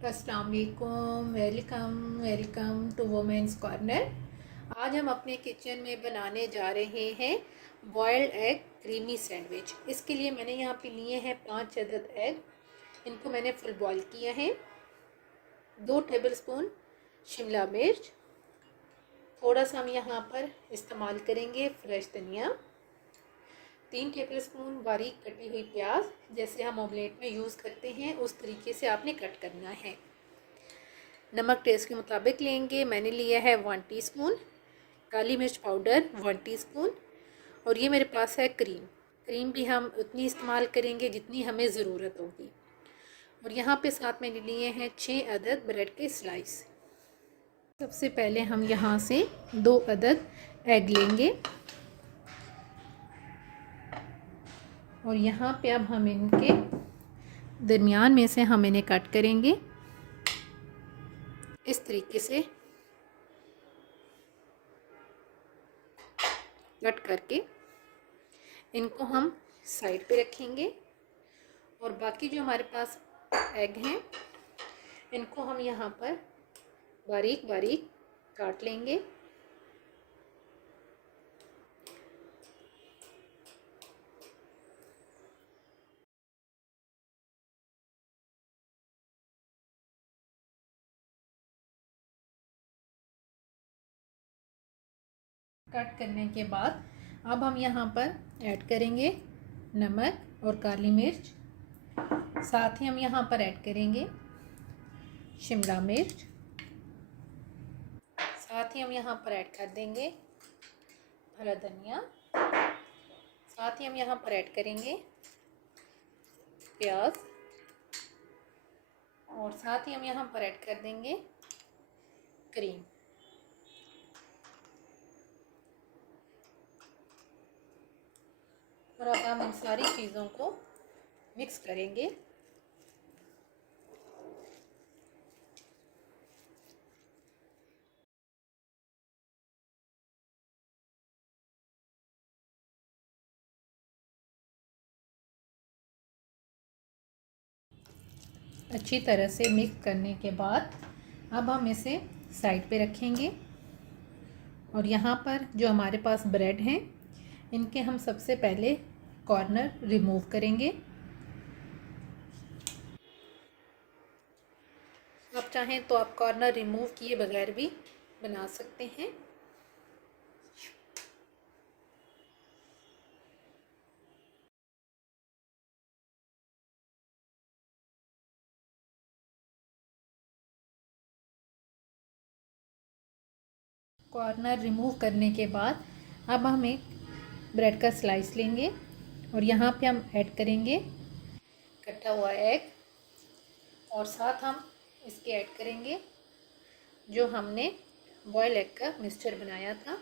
अस्सलाम वालेकुम। Welcome to women's corner. आज हम अपने किचन में बनाने जा रहे हैं बॉयल्ड एग क्रीमी सैंडविच। इसके लिए मैंने यहाँ पे लिए हैं 5 अदद एग। इनको मैंने फुल बॉयल किया है। 2 टेबलस्पून शिमला मिर्च, थोड़ा सा हम यहाँ पर इस्तेमाल करेंगे फ्रेश धनिया, 3 टेबलस्पून बारीक कटी हुई प्याज, जैसे हम ऑमलेट में यूज़ करते हैं उस तरीके से आपने कट करना है। नमक टेस्ट के मुताबिक लेंगे। मैंने लिया है 1 टीस्पून। काली मिर्च पाउडर 1 टीस्पून। और ये मेरे पास है क्रीम भी हम उतनी इस्तेमाल करेंगे जितनी हमें ज़रूरत होगी। और यहाँ पे साथ में लिए हैं 6 अदद ब्रेड के स्लाइस। सबसे पहले हम यहाँ से 2 अदद एग लेंगे और यहाँ पे अब हम इनके दरमियान में से हम इन्हें कट करेंगे इस तरीके से। कट करके इनको हम साइड पे रखेंगे और बाकी जो हमारे पास एग हैं इनको हम यहाँ पर बारीक बारीक काट लेंगे। कट करने के बाद अब हम यहाँ पर ऐड करेंगे नमक और काली मिर्च। साथ ही हम यहाँ पर ऐड करेंगे शिमला मिर्च। साथ ही हम यहाँ पर ऐड कर देंगे हरा धनिया। साथ ही हम यहाँ पर ऐड करेंगे प्याज और साथ ही हम यहाँ पर ऐड कर देंगे क्रीम। और अब हम इन सारी चीज़ों को मिक्स करेंगे। अच्छी तरह से मिक्स करने के बाद अब हम इसे साइड पे रखेंगे। और यहाँ पर जो हमारे पास ब्रेड हैं इनके हम सबसे पहले कॉर्नर रिमूव करेंगे। आप चाहें तो आप कॉर्नर रिमूव किए बगैर भी बना सकते हैं। कॉर्नर रिमूव करने के बाद अब हम एक ब्रेड का स्लाइस लेंगे और यहाँ पे हम ऐड करेंगे कटा हुआ एग और साथ हम इसके ऐड करेंगे जो हमने बॉयल एग का मिक्सचर बनाया था।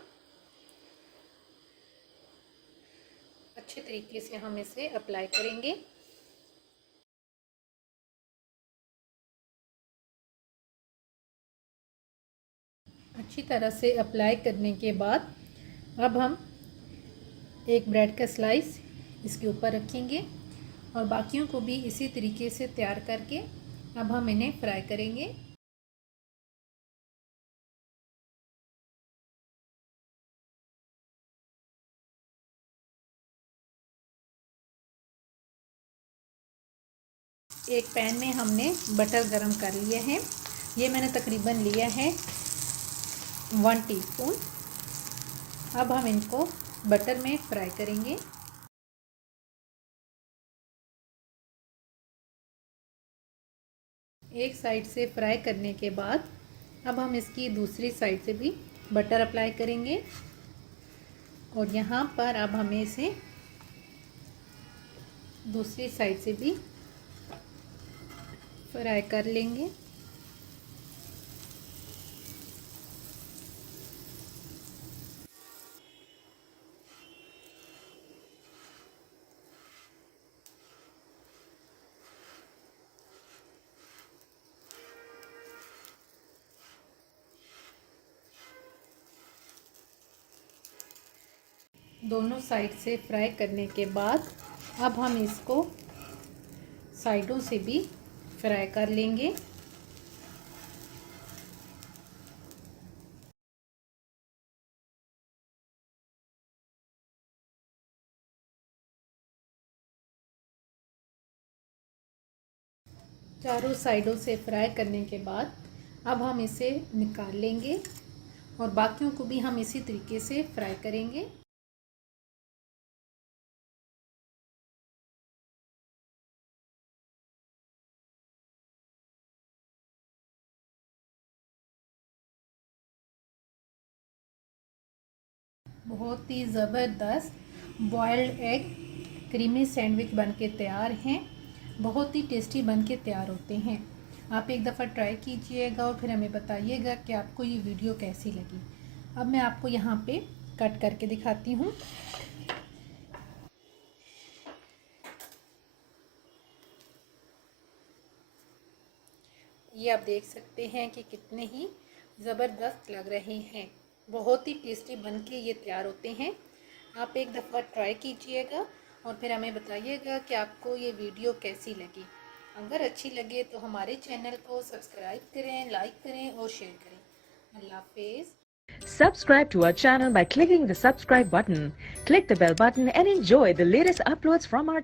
अच्छे तरीके से हम इसे अप्लाई करेंगे। अच्छी तरह से अप्लाई करने के बाद अब हम एक ब्रेड का स्लाइस इसके ऊपर रखेंगे और बाकियों को भी इसी तरीके से तैयार करके अब हम इन्हें फ्राई करेंगे। एक पैन में हमने बटर गरम कर लिया है। ये मैंने तकरीबन लिया है 1 टीस्पून। अब हम इनको बटर में फ्राई करेंगे। एक साइड से फ्राई करने के बाद अब हम इसकी दूसरी साइड से भी बटर अप्लाई करेंगे और यहाँ पर अब हमें इसे दूसरी साइड से भी फ्राई कर लेंगे। दोनों साइड से फ्राई करने के बाद अब हम इसको साइडों से भी फ्राई कर लेंगे। चारों साइडों से फ्राई करने के बाद अब हम इसे निकाल लेंगे और बाकियों को भी हम इसी तरीके से फ्राई करेंगे। बहुत ही ज़बरदस्त बॉयल्ड एग क्रीमी सैंडविच बनके तैयार हैं। बहुत ही टेस्टी बनके तैयार होते हैं। आप एक दफ़ा ट्राई कीजिएगा और फिर हमें बताइएगा कि आपको ये वीडियो कैसी लगी। अब मैं आपको यहाँ पे कट करके दिखाती हूँ। ये आप देख सकते हैं कि कितने ही ज़बरदस्त लग रहे हैं। बहुत ही टेस्टी बनके ये तैयार होते हैं। आप एक दफ़ा ट्राई कीजिएगा और फिर हमें बताइएगा कि आपको ये वीडियो कैसी लगी। अगर अच्छी लगे तो हमारे चैनल को सब्सक्राइब करें, लाइक करें और शेयर करें। अल्लाह हाफिज़। Subscribe to our channel by clicking the subscribe button. Click the bell button and enjoy the latest uploads from our